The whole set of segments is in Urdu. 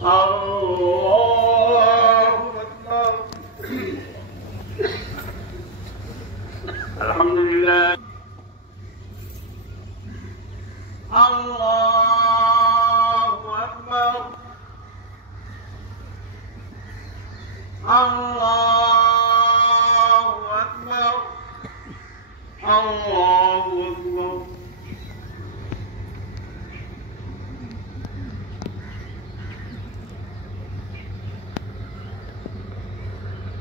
اللہ اکبر الحمدللہ اللہ اکبر اللہ اکبر اللہ اکبر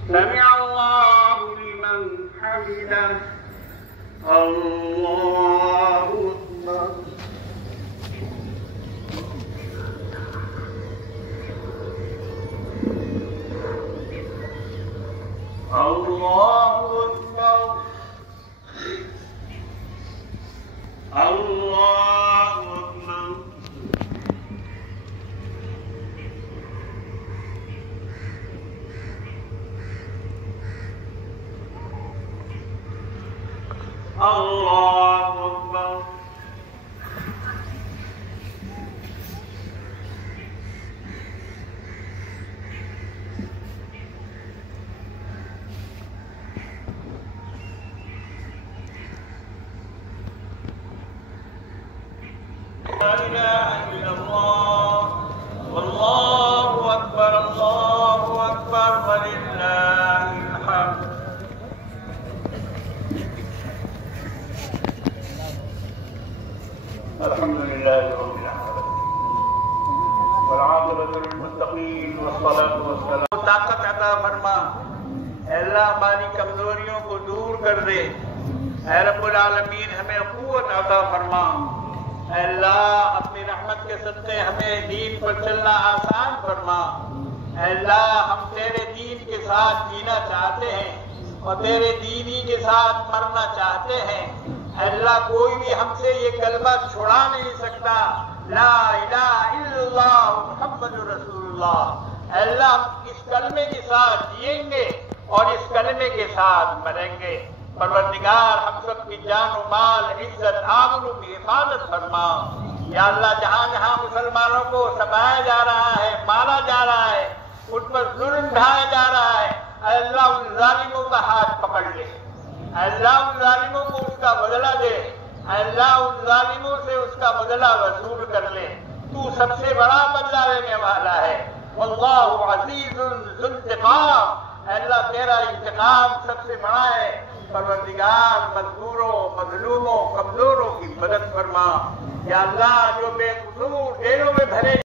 سمع اللہ لمن حمده اللہ اکبر اللہ اکبر اللہ اکبر اللہ اکبر لا إله إلا الله والله أكبر الله أكبر ولله الحمد الحمد لله رب العالمين والعاقبة للمتقين والصلاة والسلام طاقت عطا فرما اے اللہ ہماری کمزوریوں کو دور کر دے اے رب العالمین ہمیں قوت عطا فرما اے اللہ اپنی رحمت کے صدقے ہمیں دین پر چلنا آسان فرما اے اللہ ہم تیرے دین کے ساتھ جینا چاہتے ہیں اور تیرے دین ہی کے ساتھ مرنا چاہتے ہیں اے اللہ کوئی بھی ہم سے یہ کلمہ چھڑا نہیں سکتا لا الہ الا اللہ محمد رسول اللہ اے اللہ ہم اس کلمے کے ساتھ جئیں گے اور اس کلمے کے ساتھ مریں گے پروردگار ہم سب کی جان و مال عزت آبرو کی حفاظت فرما یا اللہ جہاں جہاں مسلمانوں کو ستایا جا رہا ہے مارا جا رہا ہے ان پر ظلم ڈھایا جا رہا ہے اے اللہ ان ظالموں کا ہاتھ پکڑ لے اے اللہ ان ظالموں کو اس کا بدلہ دے اے اللہ ان ظالموں سے اس کا بدلہ وصول کر لے تو سب سے بڑا بدلہ لینے والا ہے واللہ عزیز ذو انتقام اے اللہ تیرا انتقام سب سے بڑا ہے پروردگار مذکوروں مظلوموں کمزوروں کی مدد فرما یا اللہ جو بے قصور ڈیروں میں بھرے